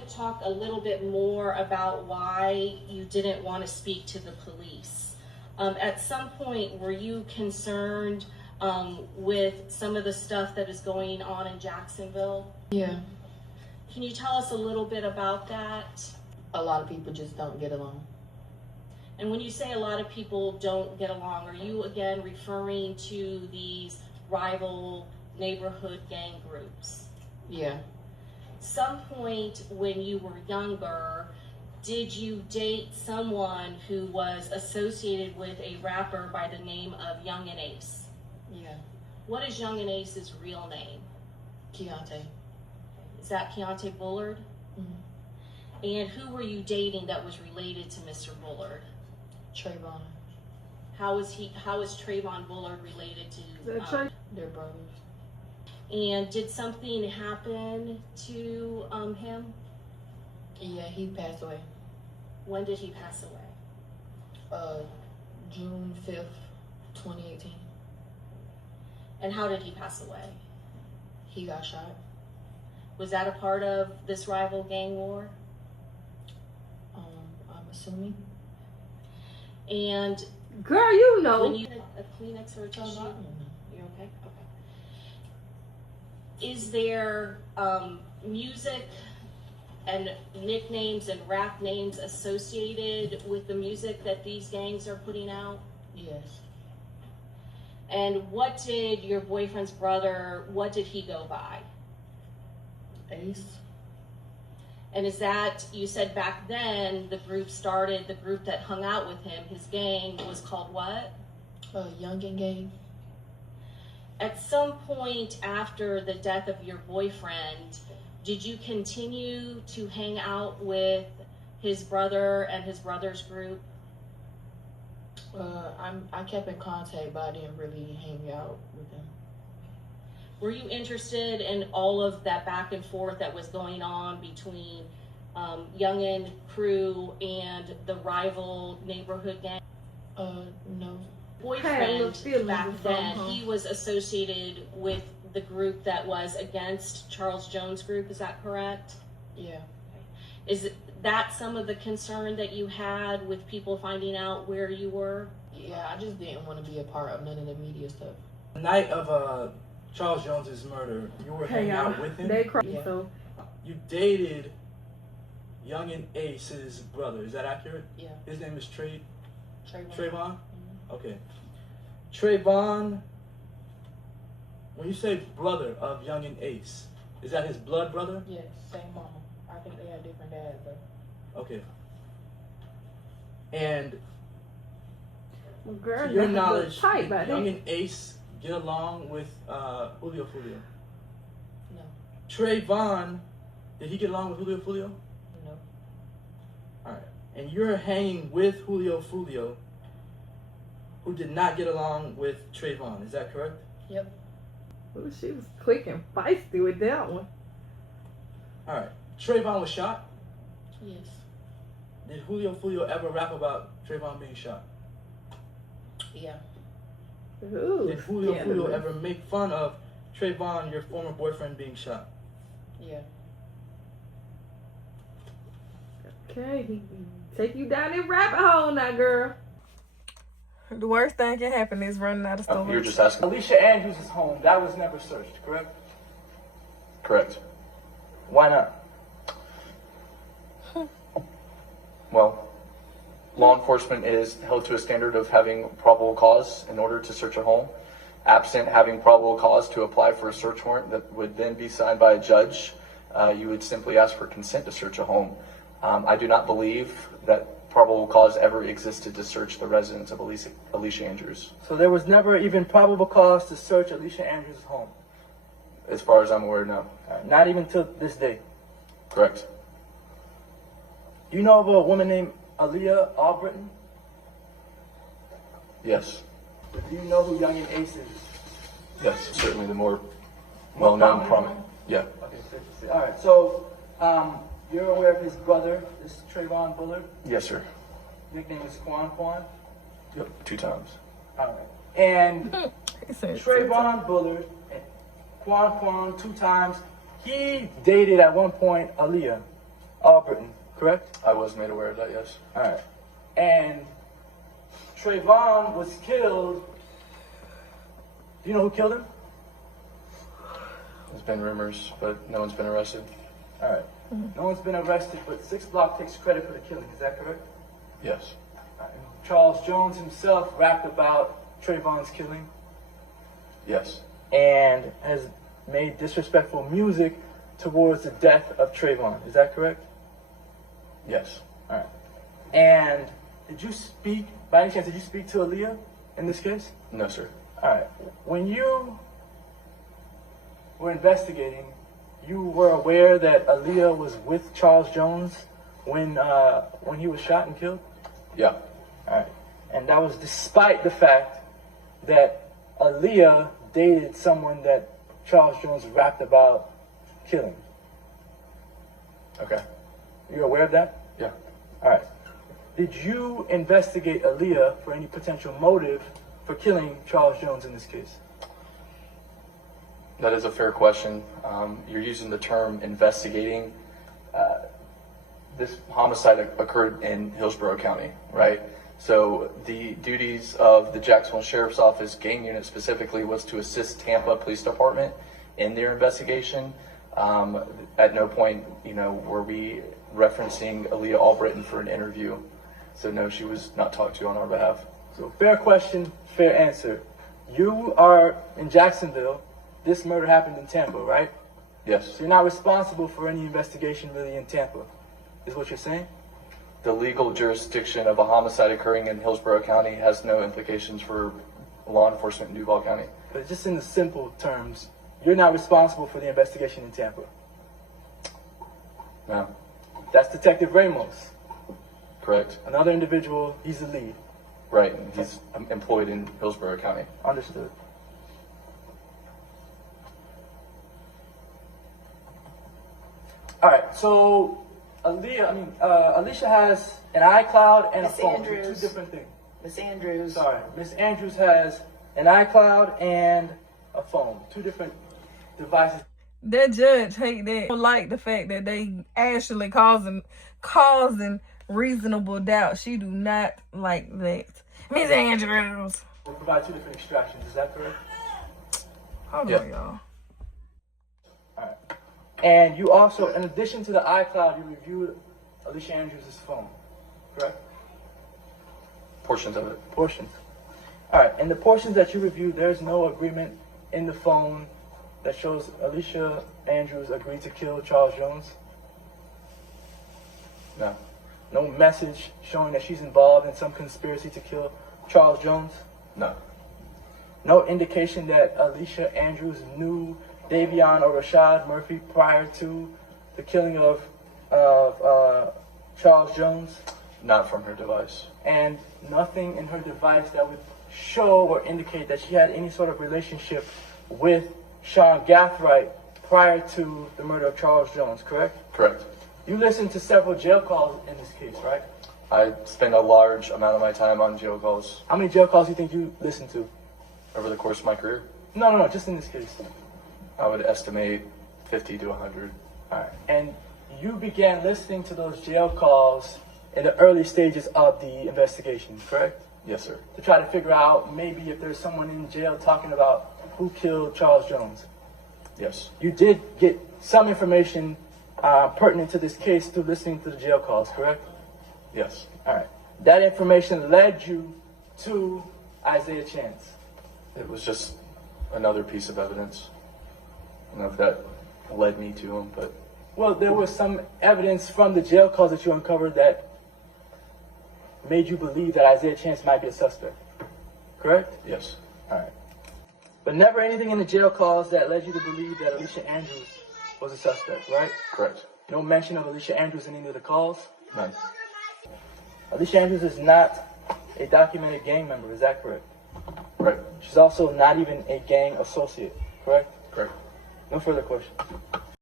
to talk a little bit more about why you didn't want to speak to the police. At some point, were you concerned with some of the stuff that is going on in Jacksonville? Yeah. Can you tell us a little bit about that? A lot of people just don't get along. And when you say a lot of people don't get along, are you again referring to these rival neighborhood gang groups? Yeah. Some point when you were younger, did you date someone who was associated with a rapper by the name of Yungeen Ace? Yeah. What is Yungeen Ace's real name? Keontae. Is that Keontae Bullard? Mm-hmm. And who were you dating that was related to Mr. Bullard? Trayvon. How is Trayvon Bullard related to? They're brothers. And did something happen to him? Yeah, he passed away. When did he pass away? June 5th, 2018. And how did he pass away? He got shot. Was that a part of this rival gang war? I'm assuming. And girl, you know. when you a Kleenex or a tissue, you're okay? Okay. Is there music and nicknames and rap names associated with the music that these gangs are putting out? Yes. And what did your boyfriend's brother, what did he go by? Ace. And is that, you said back then, the group that hung out with him, his gang was called what? Yungeen Gang. At some point after the death of your boyfriend, did you continue to hang out with his brother and his brother's group? I kept in contact, but I didn't really hang out with him. Were you interested in all of that back and forth that was going on between Yungeen crew and the rival neighborhood gang? No. Boyfriend back then, he was associated with the group that was against Charles Jones' group, is that correct? Yeah. Is that some of the concern that you had with people finding out where you were? Yeah, I just didn't want to be a part of none of the media stuff. The night of Charles Jones's murder, you were hanging out with him? They cry, Yeah. so. You dated Yungeen Ace's brother, is that accurate? Yeah. His name is Trayvon. Trayvon? Mm-hmm. Okay. Trayvon, when you say brother of Yungeen Ace, is that his blood brother? Yes, same mama. I think they have different dads though. Okay. And Girl, to your that knowledge, tight did by then. Yungeen Ace get along with Foolio? No. Trayvon, did he get along with Foolio? No. Alright. And you're hanging with Foolio, who did not get along with Trayvon, is that correct? Yep. Ooh, she was quick and feisty with that one. Alright. Trayvon was shot. Yes. Did Foolio ever rap about Trayvon being shot? Yeah. Ooh, Did Foolio scandalous. ever make fun of Trayvon, your former boyfriend, being shot? Yeah. Okay, he take you down that rabbit hole now, girl. The worst thing can happen is running out of stores. You're just asking. Alicia Andrews' home, that was never searched, correct? Correct. Why not? Well, law enforcement is held to a standard of having probable cause in order to search a home. Absent having probable cause to apply for a search warrant that would then be signed by a judge, you would simply ask for consent to search a home. I do not believe that probable cause ever existed to search the residence of Alicia Andrews. So there was never even probable cause to search Alicia Andrews' home? As far as I'm aware, no. Not even to this day? Correct. Do you know of a woman named Aaliyah Albritton? Yes. Do you know who Yungeen Ace is? Yes, certainly the more well-known, prominent. Yeah. Okay, all right. So, you're aware of his brother, this Trayvon Bullard? Yes, sir. Nickname is Quan. Yep. 2 times. All right. And He said, Trayvon Bullard, and Quan 2 times. He dated at one point Aaliyah. Albritton, correct? I was made aware of that, yes. All right. And Trayvon was killed. Do you know who killed him? There's been rumors, but no one's been arrested. All right. No one's been arrested, but 6 Block takes credit for the killing. Is that correct? Yes. All right. Charles Jones himself rapped about Trayvon's killing Yes. and has made disrespectful music towards the death of Trayvon. Is that correct? Yes. All right. And did you speak, by any chance, did you speak to Aaliyah in this case? No, sir. All right. When you were investigating, you were aware that Aaliyah was with Charles Jones when he was shot and killed? Yeah. All right. And that was despite the fact that Aaliyah dated someone that Charles Jones rapped about killing. Okay. You're aware of that? Yeah. All right. Did you investigate Aaliyah for any potential motive for killing Charles Jones in this case? That is a fair question. You're using the term investigating. This homicide occurred in Hillsborough County, right? So the duties of the Jacksonville Sheriff's Office gang unit specifically was to assist Tampa Police Department in their investigation. At no point, were we referencing Aaliyah Albritton for an interview. So no, she was not talked to on our behalf. So fair question, fair answer. You are in Jacksonville. This murder happened in Tampa, right? Yes. So you're not responsible for any investigation really in Tampa, is what you're saying? The legal jurisdiction of a homicide occurring in Hillsborough County has no implications for law enforcement in Duval County. But just in the simple terms, you're not responsible for the investigation in Tampa. No. That's Detective Ramos. Correct. Another individual, he's the lead. Right. He's employed in Hillsborough County. Understood. All right, so Alicia has an iCloud and a Miss phone. Andrews. Two different things. Miss Andrews. Sorry, Miss Andrews has an iCloud and a phone. Two different devices. That judge hate that. Like the fact that they actually causing reasonable doubt. She do not like that. Miss Andrews. Will provide two different extractions. Is that correct? Hold Yeah. on, y'all. All right. And you also, in addition to the iCloud, you reviewed Alicia Andrews' phone, correct? Portions of it. Portions. All right. In the portions that you reviewed, there's no agreement in the phone that shows Alicia Andrews agreed to kill Charles Jones. No. No message showing that she's involved in some conspiracy to kill Charles Jones. No. No indication that Alicia Andrews knew Davion or Rashad Murphy prior to the killing of Charles Jones. Not from her device. And nothing in her device that would show or indicate that she had any sort of relationship with Sean Gathright prior to the murder of Charles Jones, correct? Correct. You listened to several jail calls in this case, right? I spend a large amount of my time on jail calls How many jail calls do you think you listened to? over the course of my career. No, just in this case. I would estimate 50 to 100. All right. And you began listening to those jail calls in the early stages of the investigation, correct? Yes, sir. To try to figure out maybe if there's someone in jail talking about who killed Charles Jones. Yes. You did get some information pertinent to this case through listening to the jail calls, correct? Yes. All right. That information led you to Isaiah Chance. It was just another piece of evidence. I don't know if that led me to him, but Well, there was some evidence from the jail calls that you uncovered that made you believe that Isaiah Chance might be a suspect, correct? yes. All right. But never anything in the jail calls that led you to believe that Alicia Andrews was a suspect, right? Correct. No mention of Alicia Andrews in any of the calls? None. Alicia Andrews is not a documented gang member, is that correct? Right. She's also not even a gang associate, correct? Correct. No further questions.